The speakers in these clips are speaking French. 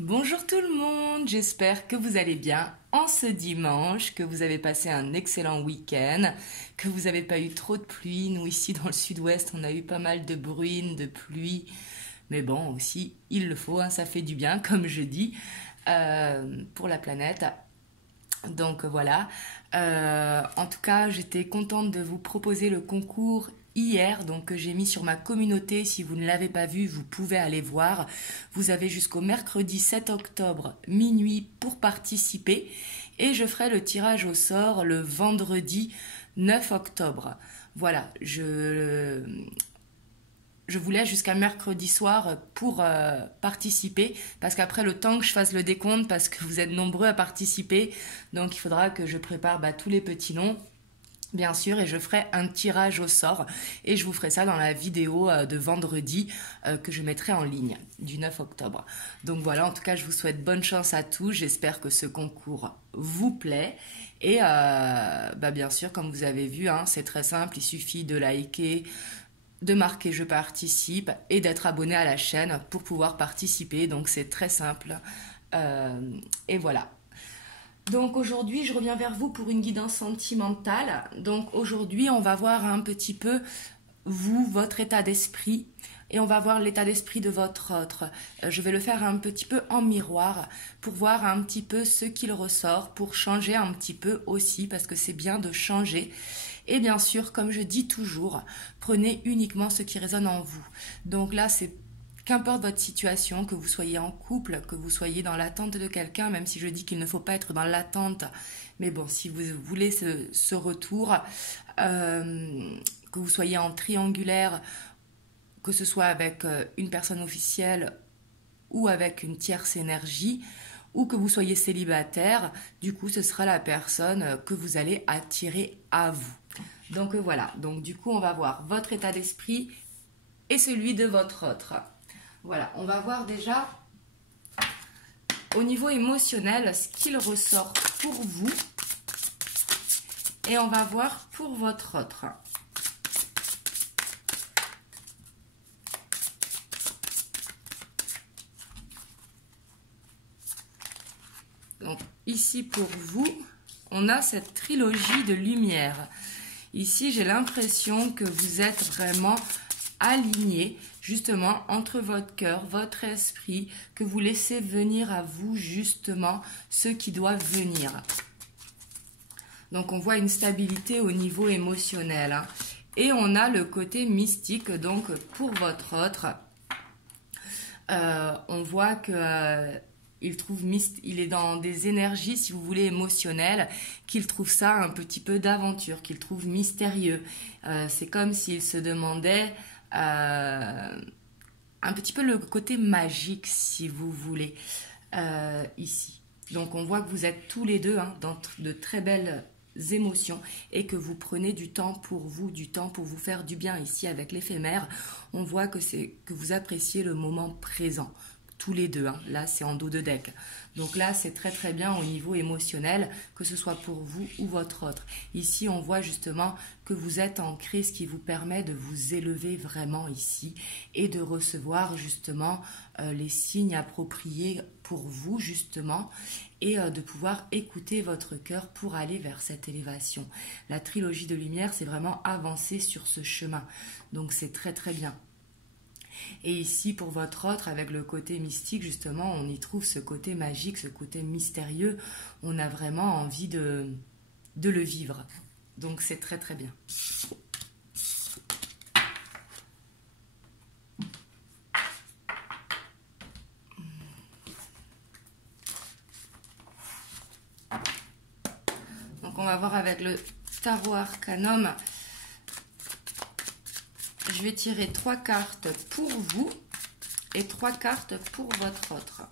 Bonjour tout le monde, j'espère que vous allez bien en ce dimanche, que vous avez passé un excellent week-end, que vous n'avez pas eu trop de pluie. Nous ici dans le sud-ouest, on a eu pas mal de bruine, de pluie, mais bon aussi, il le faut, hein, ça fait du bien comme je dis, pour la planète. Donc voilà. En tout cas, j'étais contente de vous proposer le concours hier, donc que j'ai mis sur ma communauté. Si vous ne l'avez pas vu, vous pouvez aller voir. Vous avez jusqu'au mercredi 7 octobre minuit pour participer et je ferai le tirage au sort le vendredi 9 octobre. Voilà, je vous laisse jusqu'à mercredi soir pour participer, parce qu'après le temps que je fasse le décompte, parce que vous êtes nombreux à participer, donc il faudra que je prépare tous les petits noms, bien sûr, et je ferai un tirage au sort, et je vous ferai ça dans la vidéo de vendredi que je mettrai en ligne, du 9 octobre. Donc voilà, en tout cas, je vous souhaite bonne chance à tous, j'espère que ce concours vous plaît, et bien sûr, comme vous avez vu, hein, c'est très simple, il suffit de liker, de marquer je participe et d'être abonné à la chaîne pour pouvoir participer. Donc c'est très simple. Et voilà. Donc aujourd'hui, je reviens vers vous pour une guidance sentimentale. Donc aujourd'hui, on va voir un petit peu vous, votre état d'esprit. Et on va voir l'état d'esprit de votre autre. Je vais le faire un petit peu en miroir pour voir un petit peu ce qu'il ressort, pour changer un petit peu aussi, parce que c'est bien de changer. Et bien sûr, comme je dis toujours, prenez uniquement ce qui résonne en vous. Donc là, c'est qu'importe votre situation, que vous soyez en couple, que vous soyez dans l'attente de quelqu'un, même si je dis qu'il ne faut pas être dans l'attente, mais bon, si vous voulez ce retour, que vous soyez en triangulaire, que ce soit avec une personne officielle ou avec une tierce énergie, ou que vous soyez célibataire, du coup ce sera la personne que vous allez attirer à vous. Donc voilà, donc du coup on va voir votre état d'esprit et celui de votre autre. Voilà, on va voir déjà au niveau émotionnel ce qu'il ressort pour vous et on va voir pour votre autre. Donc ici pour vous, on a cette trilogie de lumière. Ici, j'ai l'impression que vous êtes vraiment aligné justement entre votre cœur, votre esprit, que vous laissez venir à vous justement ce qui doit venir. Donc on voit une stabilité au niveau émotionnel. Hein. Et on a le côté mystique, donc pour votre autre. On voit que... il est dans des énergies, si vous voulez, émotionnelles, qu'il trouve ça un petit peu d'aventure, qu'il trouve mystérieux. C'est comme s'il se demandait un petit peu le côté magique, si vous voulez, ici. Donc on voit que vous êtes tous les deux dans de très belles émotions et que vous prenez du temps pour vous, du temps pour vous faire du bien. Ici, avec l'éphémère, on voit que vous appréciez le moment présent. Tous les deux, là c'est en dos de deck. Donc là c'est très très bien au niveau émotionnel, que ce soit pour vous ou votre autre. Ici on voit justement que vous êtes ancré, ce qui vous permet de vous élever vraiment ici et de recevoir justement les signes appropriés pour vous justement et de pouvoir écouter votre cœur pour aller vers cette élévation. La trilogie de lumière, c'est vraiment avancer sur ce chemin. Donc c'est très très bien. Et ici, pour votre autre, avec le côté mystique, justement, on y trouve ce côté magique, ce côté mystérieux. On a vraiment envie de le vivre. Donc, c'est très, très bien. Donc, on va voir avec le Tarot Arcanum. Je vais tirer 3 cartes pour vous et 3 cartes pour votre autre.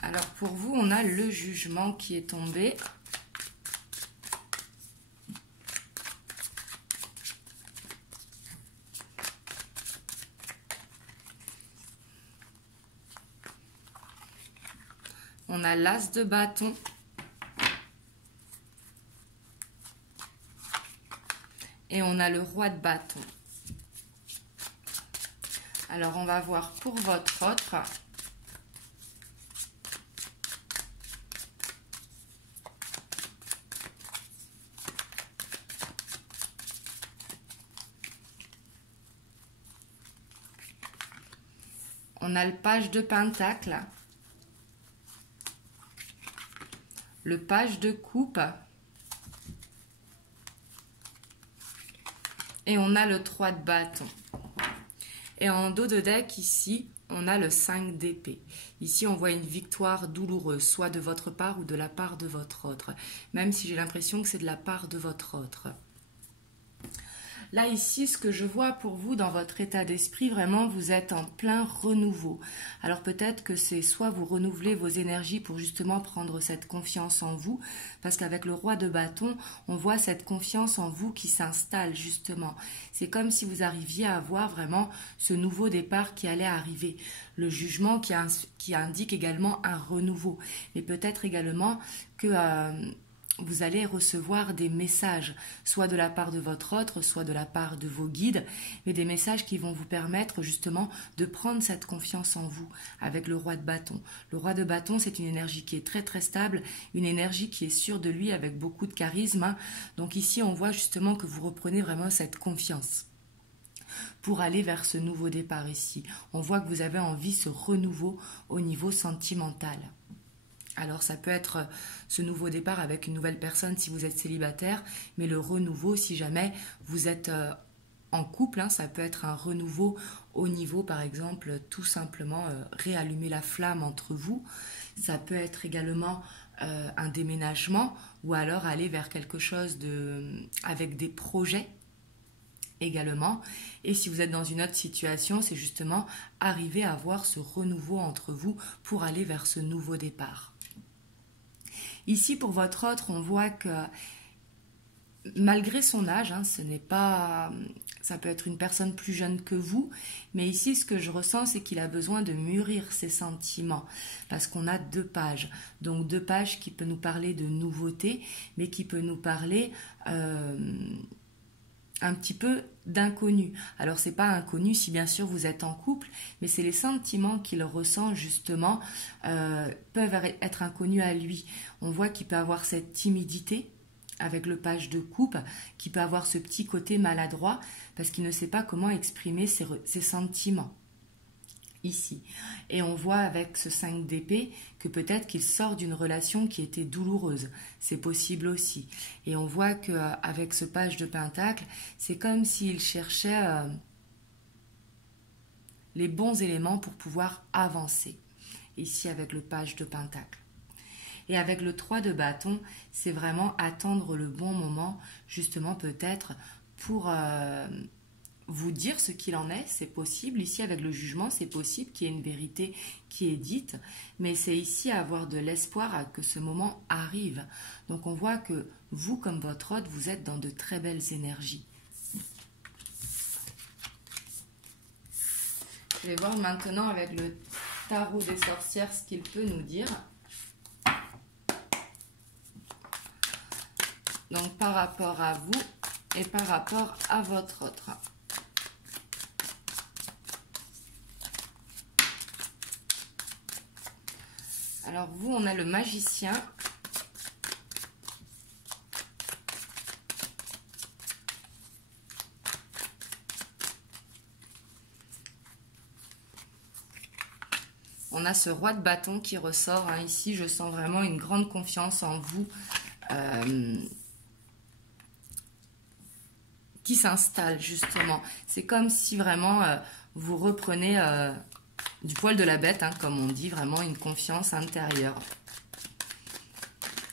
Alors pour vous, on a le jugement qui est tombé. On a l'as de bâton. Et on a le roi de bâton. Alors, on va voir pour votre autre. On a le page de pentacle, le page de coupe et on a le 3 de bâton. Et en dos de deck ici, on a le 5 d'épée. Ici, on voit une victoire douloureuse, soit de votre part ou de la part de votre autre, même si j'ai l'impression que c'est de la part de votre autre. Là, ici, ce que je vois pour vous dans votre état d'esprit, vraiment, vous êtes en plein renouveau. Alors peut-être que c'est soit vous renouvelez vos énergies pour justement prendre cette confiance en vous, parce qu'avec le roi de bâton, on voit cette confiance en vous qui s'installe justement. C'est comme si vous arriviez à avoir vraiment ce nouveau départ qui allait arriver. Le jugement qui indique également un renouveau. Mais peut-être également que... vous allez recevoir des messages, soit de la part de votre autre, soit de la part de vos guides, mais des messages qui vont vous permettre justement de prendre cette confiance en vous avec le roi de bâton. Le roi de bâton, c'est une énergie qui est très très stable, une énergie qui est sûre de lui avec beaucoup de charisme. Donc ici, on voit justement que vous reprenez vraiment cette confiance pour aller vers ce nouveau départ ici. On voit que vous avez envie de ce renouveau au niveau sentimental. Alors ça peut être ce nouveau départ avec une nouvelle personne si vous êtes célibataire, mais le renouveau si jamais vous êtes en couple, hein, ça peut être un renouveau au niveau par exemple tout simplement réallumer la flamme entre vous. Ça peut être également un déménagement ou alors aller vers quelque chose avec des projets également. Et si vous êtes dans une autre situation, c'est justement arriver à avoir ce renouveau entre vous pour aller vers ce nouveau départ. Ici, pour votre autre, on voit que malgré son âge, hein, ça peut être une personne plus jeune que vous, mais ici, ce que je ressens, c'est qu'il a besoin de mûrir ses sentiments, parce qu'on a 2 pages. Donc 2 pages qui peuvent nous parler de nouveautés, mais qui peut nous parler un petit peu d'inconnu. Alors c'est pas inconnu si bien sûr vous êtes en couple, mais c'est les sentiments qu'il ressent justement peuvent être inconnus à lui. On voit qu'il peut avoir cette timidité avec le page de coupe, qui peut avoir ce petit côté maladroit parce qu'il ne sait pas comment exprimer ses sentiments. Ici. Et on voit avec ce 5 d'épée que peut-être qu'il sort d'une relation qui était douloureuse. C'est possible aussi. Et on voit qu'avec ce page de pentacle, c'est comme s'il cherchait les bons éléments pour pouvoir avancer. Ici avec le page de pentacle. Et avec le 3 de bâton, c'est vraiment attendre le bon moment, justement peut-être pour... vous dire ce qu'il en est, c'est possible. Ici, avec le jugement, c'est possible qu'il y ait une vérité qui est dite, mais c'est ici à avoir de l'espoir à que ce moment arrive. Donc, on voit que vous, comme votre hôte, vous êtes dans de très belles énergies. Je vais voir maintenant avec le tarot des sorcières ce qu'il peut nous dire. Donc, par rapport à vous et par rapport à votre autre. Alors vous, on a le magicien. On a ce roi de bâton qui ressort. Hein. Ici, je sens vraiment une grande confiance en vous qui s'installe justement. C'est comme si vraiment vous reprenez... du poil de la bête, hein, comme on dit, vraiment une confiance intérieure.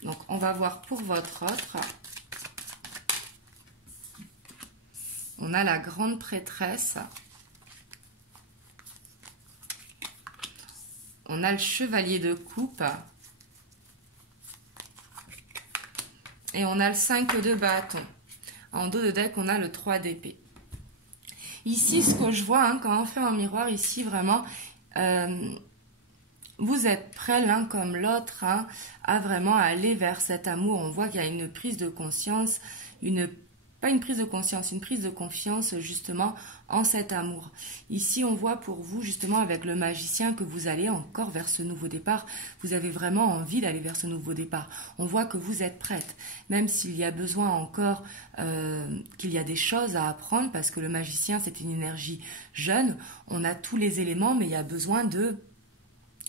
Donc, on va voir pour votre autre. On a la grande prêtresse. On a le chevalier de coupe. Et on a le 5 de bâton. En dos de deck, on a le 3 d'épée. Ici, ce que je vois, hein, quand on fait un miroir, ici, vraiment... vous êtes prêts l'un comme l'autre à vraiment aller vers cet amour. On voit qu'il y a une prise de conscience, une pas une prise de conscience, une prise de confiance justement en cet amour. Ici, on voit pour vous justement avec le magicien que vous allez encore vers ce nouveau départ. Vous avez vraiment envie d'aller vers ce nouveau départ. On voit que vous êtes prête, même s'il y a besoin encore qu'il y a des choses à apprendre, parce que le magicien, c'est une énergie jeune. On a tous les éléments, mais il y a besoin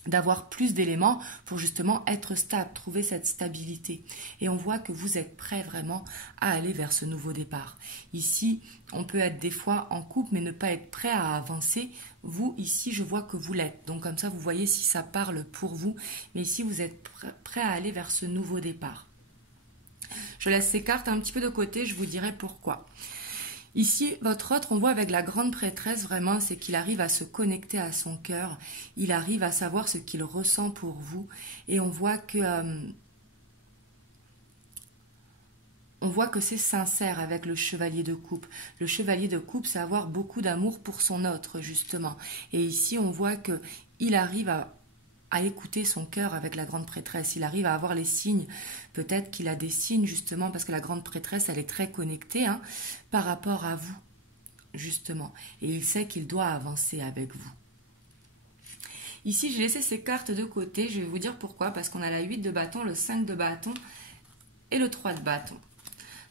d'avoir plus d'éléments pour justement être stable, trouver cette stabilité. Et on voit que vous êtes prêt vraiment à aller vers ce nouveau départ. Ici, on peut être des fois en couple, mais ne pas être prêt à avancer. Vous, ici, je vois que vous l'êtes. Donc comme ça, vous voyez si ça parle pour vous. Mais ici, vous êtes prêt à aller vers ce nouveau départ. Je laisse ces cartes un petit peu de côté, je vous dirai pourquoi. Ici, votre autre, on voit avec la grande prêtresse, vraiment, c'est qu'il arrive à se connecter à son cœur, il arrive à savoir ce qu'il ressent pour vous, et on voit que c'est sincère avec le chevalier de coupe. Le chevalier de coupe, c'est avoir beaucoup d'amour pour son autre, justement. Et ici, on voit qu'il arrive à écouter son cœur avec la grande prêtresse. Il arrive à avoir les signes. Peut-être qu'il a des signes, justement, parce que la grande prêtresse, elle est très connectée par rapport à vous, justement. Et il sait qu'il doit avancer avec vous. Ici, j'ai laissé ces cartes de côté. Je vais vous dire pourquoi. Parce qu'on a la 8 de bâton, le 5 de bâton et le 3 de bâton.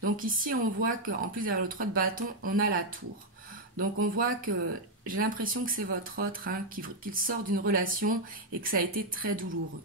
Donc ici, on voit qu'en plus, derrière le 3 de bâton, on a la tour. Donc on voit que j'ai l'impression que c'est votre autre, qu'il sort d'une relation et que ça a été très douloureux.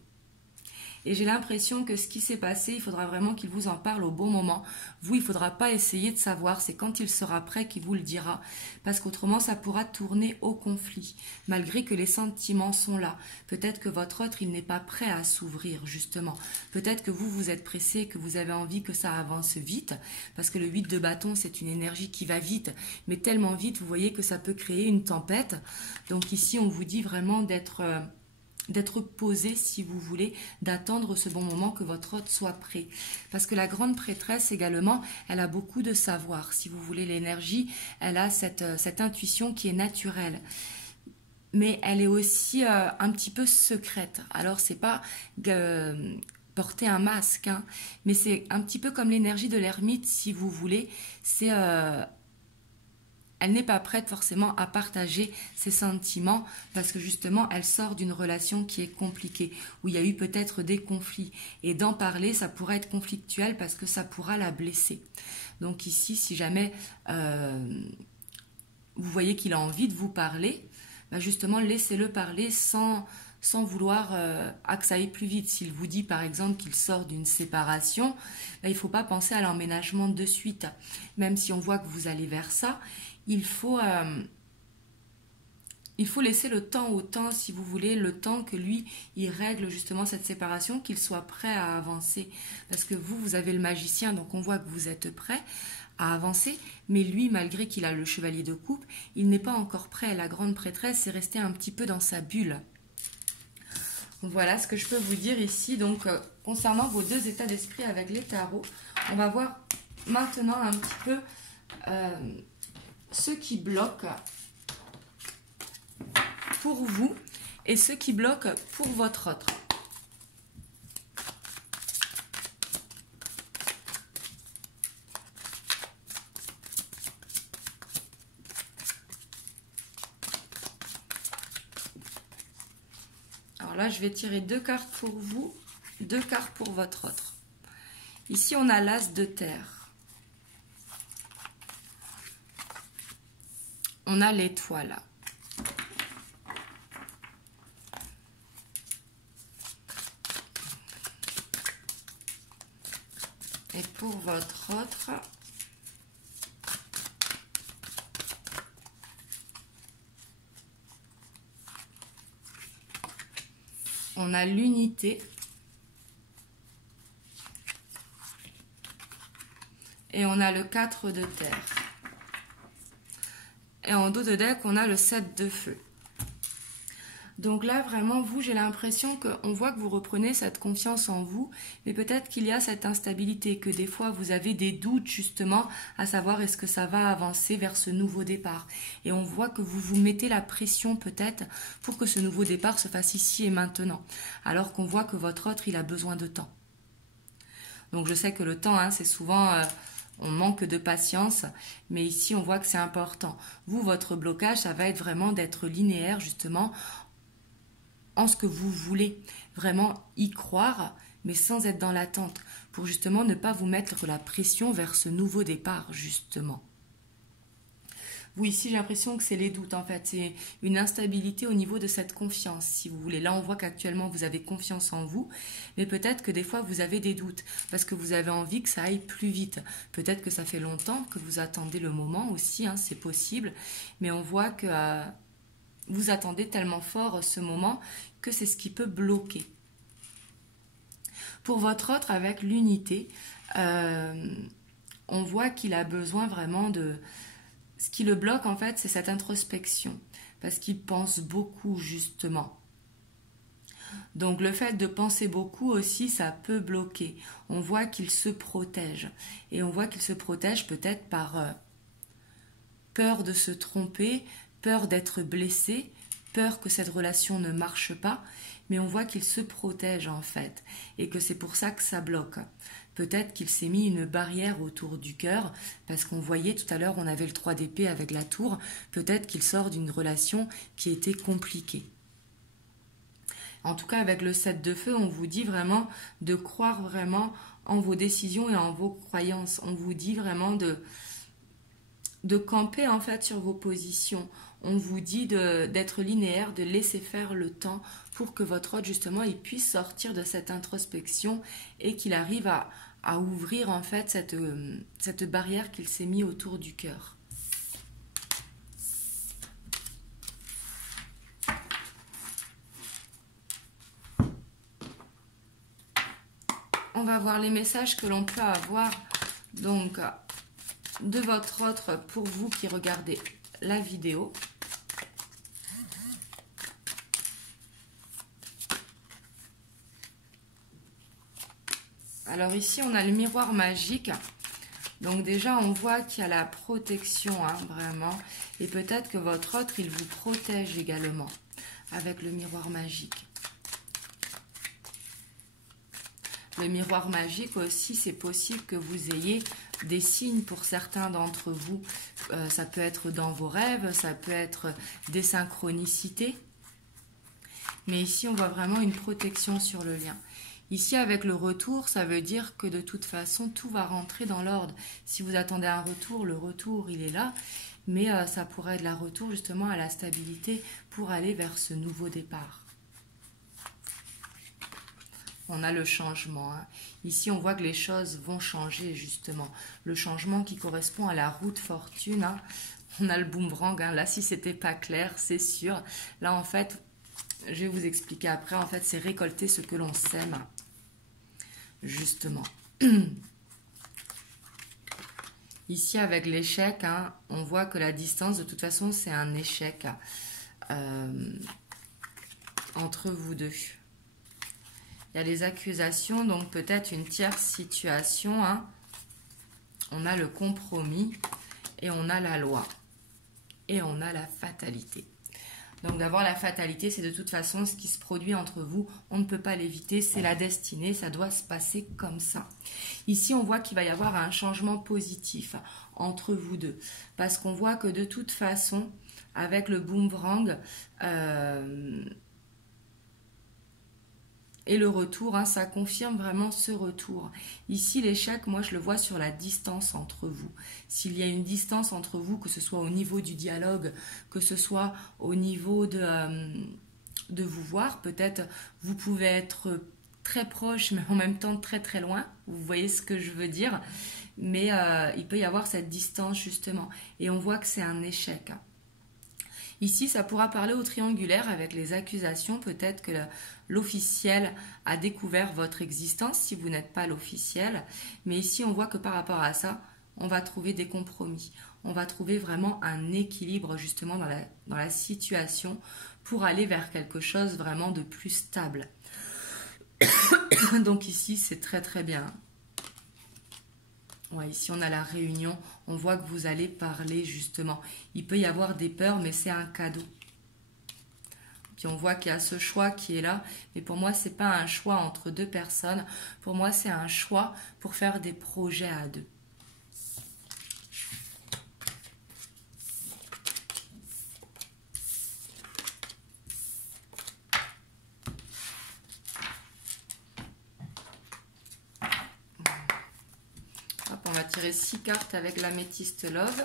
Et j'ai l'impression que ce qui s'est passé, il faudra vraiment qu'il vous en parle au bon moment. Vous, il ne faudra pas essayer de savoir, c'est quand il sera prêt qu'il vous le dira. Parce qu'autrement, ça pourra tourner au conflit, malgré que les sentiments sont là. Peut-être que votre autre, il n'est pas prêt à s'ouvrir, justement. Peut-être que vous êtes pressé, que vous avez envie que ça avance vite. Parce que le 8 de bâton, c'est une énergie qui va vite. Mais tellement vite, vous voyez que ça peut créer une tempête. Donc ici, on vous dit vraiment d'être posé, si vous voulez, d'attendre ce bon moment que votre hôte soit prêt. Parce que la grande prêtresse également, elle a beaucoup de savoir. Si vous voulez l'énergie, elle a cette intuition qui est naturelle. Mais elle est aussi un petit peu secrète. Alors, c'est pas porter un masque, mais c'est un petit peu comme l'énergie de l'ermite, si vous voulez. C'est... elle n'est pas prête forcément à partager ses sentiments parce que justement, elle sort d'une relation qui est compliquée, où il y a eu peut-être des conflits. Et d'en parler, ça pourrait être conflictuel parce que ça pourra la blesser. Donc ici, si jamais vous voyez qu'il a envie de vous parler, justement, laissez-le parler sans vouloir que ça aille plus vite. S'il vous dit par exemple qu'il sort d'une séparation, il ne faut pas penser à l'emménagement de suite. Même si on voit que vous allez vers ça, il faut laisser le temps au temps, si vous voulez, le temps que lui, il règle justement cette séparation, qu'il soit prêt à avancer. Parce que vous avez le magicien, donc on voit que vous êtes prêt à avancer, mais lui, malgré qu'il a le chevalier de coupe, il n'est pas encore prêt. La grande prêtresse est restée un petit peu dans sa bulle. Voilà ce que je peux vous dire ici. Donc, concernant vos deux états d'esprit avec les tarots, on va voir maintenant un petit peu ce qui bloque pour vous et ce qui bloque pour votre autre. Alors là, je vais tirer 2 cartes pour vous, 2 cartes pour votre autre. Ici, on a l'as de terre. On a l'étoile. Et pour votre autre, on a l'unité. Et on a le 4 de terre. Et en dos de deck, on a le 7 de feu. Donc là, vraiment, vous, j'ai l'impression qu'on voit que vous reprenez cette confiance en vous, mais peut-être qu'il y a cette instabilité, que des fois, vous avez des doutes, justement, à savoir est-ce que ça va avancer vers ce nouveau départ. Et on voit que vous vous mettez la pression, peut-être, pour que ce nouveau départ se fasse ici et maintenant. Alors qu'on voit que votre autre, il a besoin de temps. Donc je sais que le temps, c'est souvent on manque de patience, mais ici on voit que c'est important. Vous, votre blocage, ça va être vraiment d'être linéaire justement en ce que vous voulez, vraiment y croire, mais sans être dans l'attente, pour justement ne pas vous mettre la pression vers ce nouveau départ, justement. Vous, ici, j'ai l'impression que c'est les doutes, en fait. C'est une instabilité au niveau de cette confiance, si vous voulez. Là, on voit qu'actuellement, vous avez confiance en vous, mais peut-être que des fois, vous avez des doutes, parce que vous avez envie que ça aille plus vite. Peut-être que ça fait longtemps que vous attendez le moment aussi, hein, c'est possible, mais on voit que vous attendez tellement fort ce moment que c'est ce qui peut bloquer. Pour votre autre, avec l'unité, on voit qu'il a besoin vraiment de... Ce qui le bloque, en fait, c'est cette introspection, parce qu'il pense beaucoup, justement. Donc, le fait de penser beaucoup aussi, ça peut bloquer. On voit qu'il se protège. Et on voit qu'il se protège peut-être par peur de se tromper, peur d'être blessé, peur que cette relation ne marche pas. Mais on voit qu'il se protège, en fait, et que c'est pour ça que ça bloque. Peut-être qu'il s'est mis une barrière autour du cœur, parce qu'on voyait tout à l'heure, on avait le 3 d'épée avec la tour, peut-être qu'il sort d'une relation qui était compliquée. En tout cas, avec le 7 de feu, on vous dit vraiment de croire vraiment en vos décisions et en vos croyances. On vous dit vraiment de camper en fait sur vos positions. On vous dit d'être linéaire, de laisser faire le temps pour que votre hôte justement il puisse sortir de cette introspection et qu'il arrive à ouvrir en fait cette barrière qu'il s'est mis autour du cœur. On va voir les messages que l'on peut avoir donc de votre autre pour vous qui regardez la vidéo. Alors ici, on a le miroir magique. Donc déjà, on voit qu'il y a la protection, hein, vraiment. Et peut-être que votre autre, il vous protège également avec le miroir magique. Le miroir magique aussi, c'est possible que vous ayez des signes pour certains d'entre vous. Ça peut être dans vos rêves, ça peut être des synchronicités. Mais ici, on voit vraiment une protection sur le lien. Ici, avec le retour, ça veut dire que de toute façon, tout va rentrer dans l'ordre. Si vous attendez un retour, le retour, il est là. Mais ça pourrait être la retour justement à la stabilité pour aller vers ce nouveau départ. On a le changement. Hein. Ici, on voit que les choses vont changer justement. Le changement qui correspond à la roue de fortune. Hein. On a le boomerang. Hein. Là, si c'était pas clair, c'est sûr. Là, en fait, je vais vous expliquer après. En fait, c'est récolter ce que l'on sème. Justement. Ici, avec l'échec, hein, on voit que la distance, de toute façon, c'est un échec entre vous deux. Il y a les accusations, donc peut-être une tierce situation. Hein. On a le compromis et on a la loi. Et on a la fatalité. Donc d'avoir la fatalité, c'est de toute façon ce qui se produit entre vous. On ne peut pas l'éviter, c'est la destinée, ça doit se passer comme ça. Ici, on voit qu'il va y avoir un changement positif entre vous deux. Parce qu'on voit que de toute façon, avec le boomerang et le retour, hein, ça confirme vraiment ce retour. Ici, l'échec, moi, je le vois sur la distance entre vous. S'il y a une distance entre vous, que ce soit au niveau du dialogue, que ce soit au niveau de vous voir, peut-être vous pouvez être très proche, mais en même temps très très loin. Vous voyez ce que je veux dire. Mais il peut y avoir cette distance, justement. Et on voit que c'est un échec. Ici, ça pourra parler au triangulaire avec les accusations. Peut-être que l'officiel a découvert votre existence si vous n'êtes pas l'officiel. Mais ici, on voit que par rapport à ça, on va trouver des compromis. On va trouver vraiment un équilibre justement dans la situation pour aller vers quelque chose vraiment de plus stable. Donc ici, c'est très très bien. Ouais, ici, on a la réunion. On voit que vous allez parler, justement. Il peut y avoir des peurs, mais c'est un cadeau. Puis on voit qu'il y a ce choix qui est là. Mais pour moi, ce n'est pas un choix entre deux personnes. Pour moi, c'est un choix pour faire des projets à deux. tirer 6 cartes avec l'améthyste Love.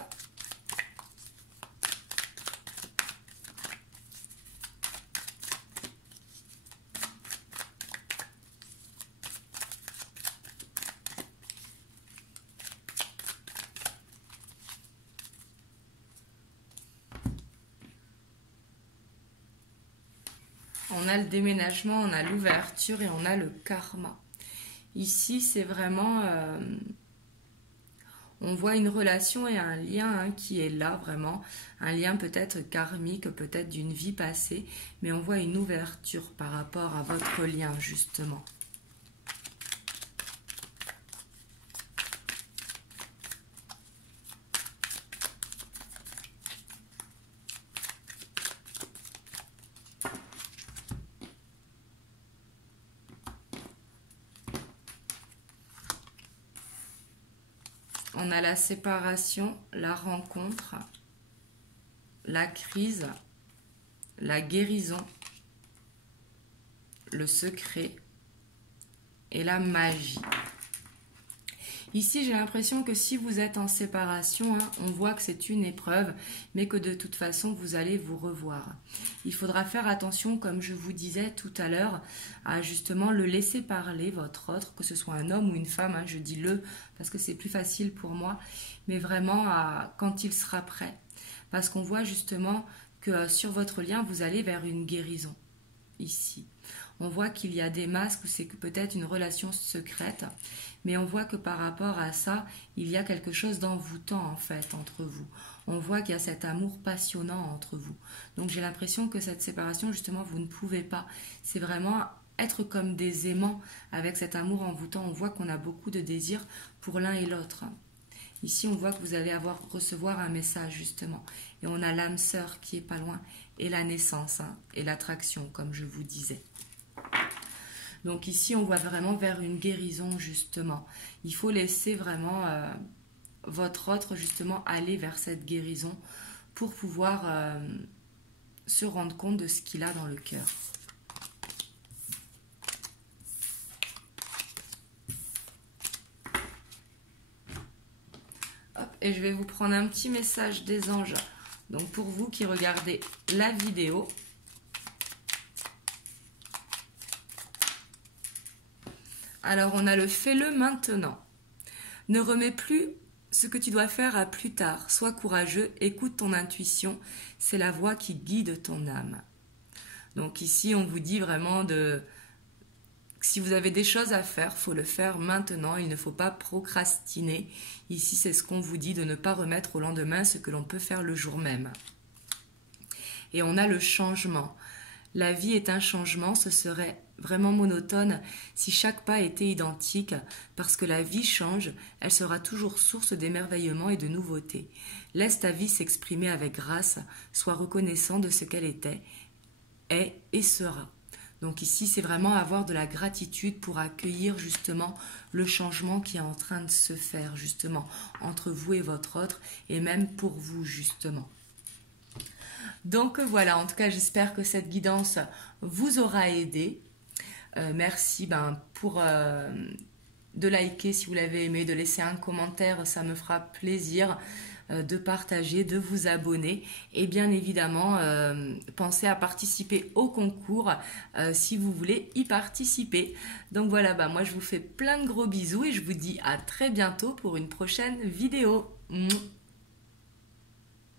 On a le déménagement, on a l'ouverture et on a le karma. Ici, c'est vraiment... on voit une relation et un lien qui est là, vraiment. Un lien peut-être karmique, peut-être d'une vie passée. Mais on voit une ouverture par rapport à votre lien, justement. On a la séparation, la rencontre, la crise, la guérison, le secret et la magie. Ici, j'ai l'impression que si vous êtes en séparation, on voit que c'est une épreuve, mais que de toute façon, vous allez vous revoir. Il faudra faire attention, comme je vous disais tout à l'heure, à justement le laisser parler, votre autre, que ce soit un homme ou une femme, je dis le, parce que c'est plus facile pour moi, mais vraiment quand il sera prêt. Parce qu'on voit justement que sur votre lien, vous allez vers une guérison, ici. On voit qu'il y a des masques, c'est peut-être une relation secrète, mais on voit que par rapport à ça, il y a quelque chose d'envoûtant en fait entre vous. On voit qu'il y a cet amour passionnant entre vous. Donc j'ai l'impression que cette séparation, justement, vous ne pouvez pas. C'est vraiment être comme des aimants avec cet amour envoûtant. On voit qu'on a beaucoup de désirs pour l'un et l'autre. Ici, on voit que vous allez recevoir un message, justement. Et on a l'âme sœur qui est pas loin. Et la naissance, et l'attraction, comme je vous disais. Donc ici, on voit vraiment vers une guérison, justement. Il faut laisser vraiment votre autre, justement, aller vers cette guérison pour pouvoir se rendre compte de ce qu'il a dans le cœur. Hop, et je vais vous prendre un petit message des anges. Donc pour vous qui regardez la vidéo, alors on a le fais-le maintenant. Ne remets plus ce que tu dois faire à plus tard. Sois courageux, écoute ton intuition. C'est la voix qui guide ton âme. Donc ici on vous dit vraiment si vous avez des choses à faire, il faut le faire maintenant. Il ne faut pas procrastiner. Ici c'est ce qu'on vous dit, de ne pas remettre au lendemain ce que l'on peut faire le jour même. Et on a le changement. La vie est un changement, ce serait vraiment monotone si chaque pas était identique, parce que la vie change, elle sera toujours source d'émerveillement et de nouveautés. Laisse ta vie s'exprimer avec grâce, sois reconnaissant de ce qu'elle était, est et sera. Donc ici, c'est vraiment avoir de la gratitude pour accueillir justement le changement qui est en train de se faire justement entre vous et votre autre, et même pour vous justement. Donc voilà, en tout cas, j'espère que cette guidance vous aura aidé. Merci pour de liker si vous l'avez aimé, de laisser un commentaire, ça me fera plaisir, de partager, de vous abonner. Et bien évidemment, pensez à participer au concours si vous voulez y participer. Donc voilà, moi je vous fais plein de gros bisous et je vous dis à très bientôt pour une prochaine vidéo.